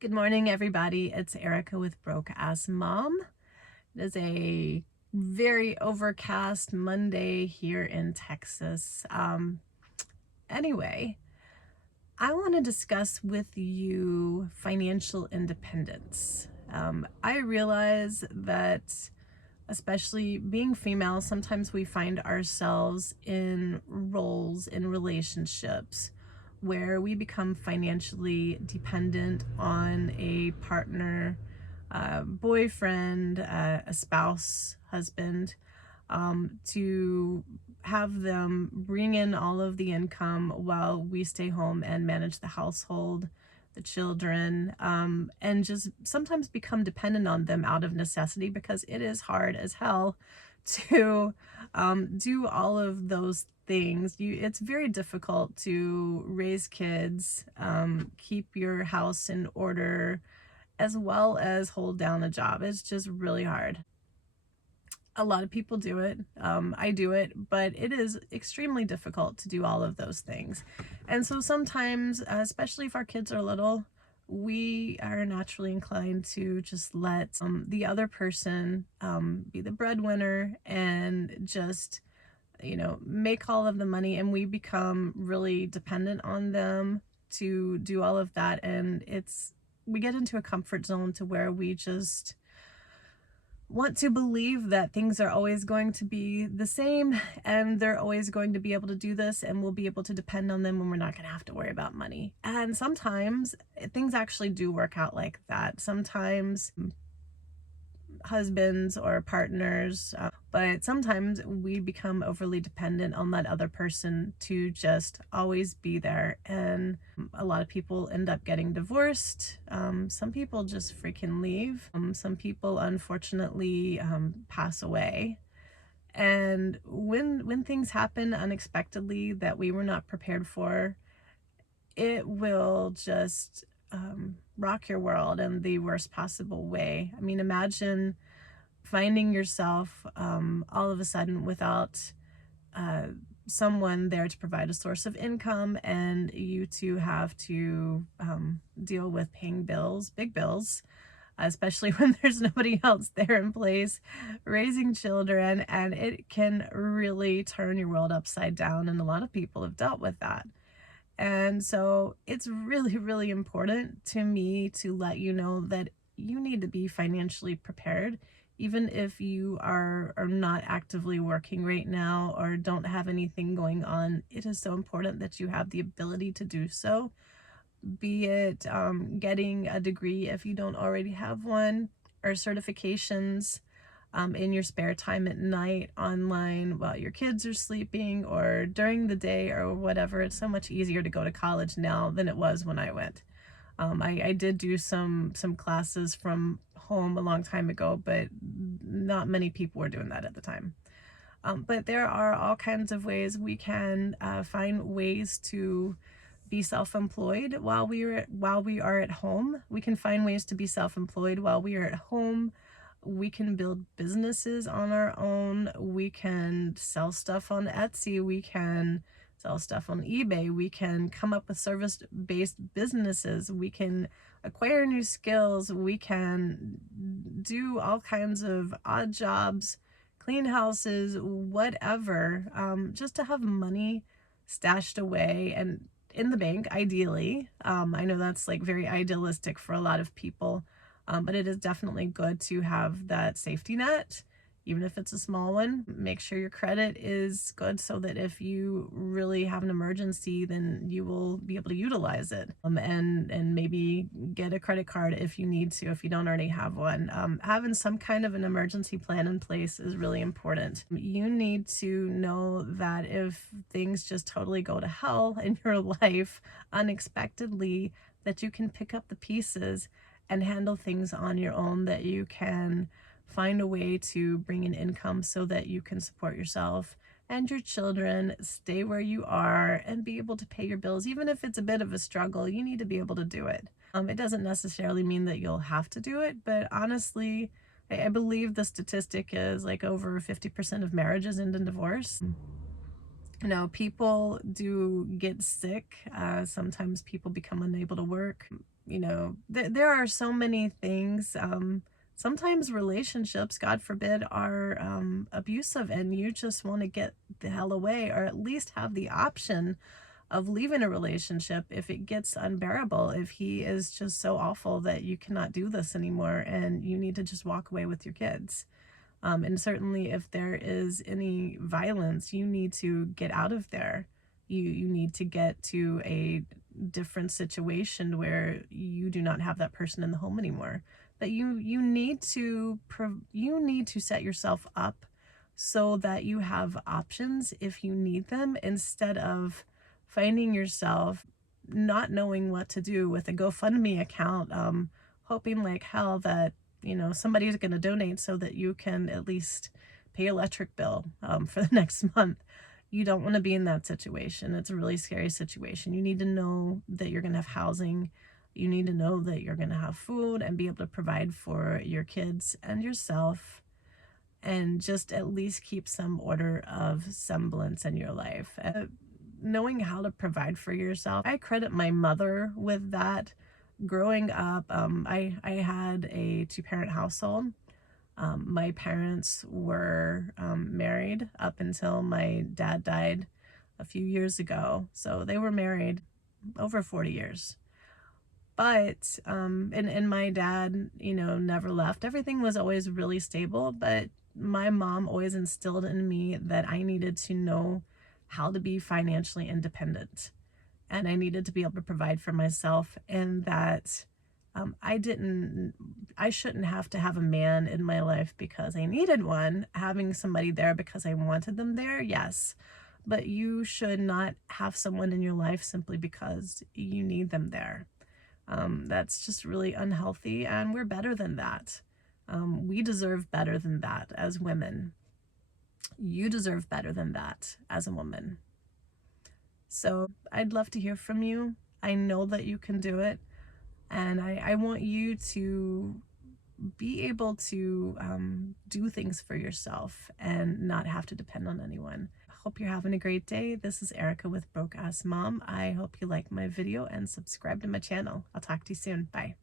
Good morning, everybody. It's Erica with Broke Ass Mom. It is a very overcast Monday here in Texas. Anyway, I want to discuss with you financial independence. I realize that, especially being female, sometimes we find ourselves in roles in relationships where we become financially dependent on a partner, boyfriend, a spouse, husband, to have them bring in all of the income while we stay home and manage the household, the children, and just sometimes become dependent on them out of necessity because it is hard as hell to do all of those things. It's very difficult to raise kids, keep your house in order, as well as hold down a job. It's just really hard. A lot of people do it. I do it, but it is extremely difficult to do all of those things. And so sometimes, especially if our kids are little, we are naturally inclined to just let the other person be the breadwinner and just, make all of the money, and we become really dependent on them to do all of that. And we get into a comfort zone to where we just want to believe that things are always going to be the same and they're always going to be able to do this and we'll be able to depend on them when we're not going to have to worry about money. And sometimes things actually do work out like that. Sometimes husbands or partners, but sometimes we become overly dependent on that other person to just always be there. And a lot of people end up getting divorced. Some people just freaking leave. Some people, unfortunately, pass away. And when things happen unexpectedly that we were not prepared for, it will just rock your world in the worst possible way. I mean, imagine finding yourself all of a sudden without uh, someone there to provide a source of income, and you two have to deal with paying bills, big bills, especially when there's nobody else there in place, raising children, and it can really turn your world upside down. And a lot of people have dealt with that. And so it's really, really important to me to let you know that you need to be financially prepared, even if you are not actively working right now or don't have anything going on. It is so important that you have the ability to do so, be it getting a degree if you don't already have one, or certifications in your spare time at night online while your kids are sleeping or during the day or whatever. It's so much easier to go to college now than it was when I went. I did do some classes from home a long time ago, but not many people were doing that at the time. But there are all kinds of ways we can find ways to be self-employed while we are at home. We can find ways to be self-employed while we are at home. We can build businesses on our own. We can sell stuff on Etsy. We can sell stuff on eBay. We can come up with service-based businesses. We can acquire new skills. We can do all kinds of odd jobs, clean houses, whatever, just to have money stashed away and in the bank, ideally. I know that's like very idealistic for a lot of people, but it is definitely good to have that safety net, even if it's a small one. Make sure your credit is good so that if you really have an emergency, then you will be able to utilize it, and maybe get a credit card if you need to, if you don't already have one. Having some kind of an emergency plan in place is really important. You need to know that if things just totally go to hell in your life unexpectedly, that you can pick up the pieces and handle things on your own, that you can find a way to bring in income so that you can support yourself and your children, stay where you are, and be able to pay your bills. Even if it's a bit of a struggle, you need to be able to do it. It doesn't necessarily mean that you'll have to do it, but honestly, I believe the statistic is like over 50% of marriages end in divorce. People do get sick. Sometimes people become unable to work. You know, there are so many things. Sometimes relationships, God forbid, are abusive, and you just want to get the hell away, or at least have the option of leaving a relationship if it gets unbearable, if he is just so awful that you cannot do this anymore and you need to just walk away with your kids. And certainly if there is any violence, you need to get out of there. You need to get to a different situation where you do not have that person in the home anymore. But you need to you need to set yourself up so that you have options if you need them, instead of finding yourself not knowing what to do with a GoFundMe account, hoping like hell that, you know, somebody's going to donate so that you can at least pay your electric bill for the next month. You don't want to be in that situation. It's a really scary situation. You need to know that you're going to have housing. You need to know that you're going to have food and be able to provide for your kids and yourself, and just at least keep some order of semblance in your life. Knowing how to provide for yourself, I credit my mother with that. Growing up, I had a two-parent household. My parents were married up until my dad died a few years ago. So they were married over 40 years. But, and my dad, you know, never left. Everything was always really stable, but my mom always instilled in me that I needed to know how to be financially independent, and I needed to be able to provide for myself, and that I shouldn't have to have a man in my life because I needed one. Having somebody there because I wanted them there, yes, but you should not have someone in your life simply because you need them there. That's just really unhealthy, and we're better than that. We deserve better than that as women. You deserve better than that as a woman. So I'd love to hear from you. I know that you can do it, and I want you to be able to do things for yourself and not have to depend on anyone. Hope you're having a great day. This is Erica with Broke Ass Mom. I hope you like my video and subscribe to my channel. I'll talk to you soon. Bye.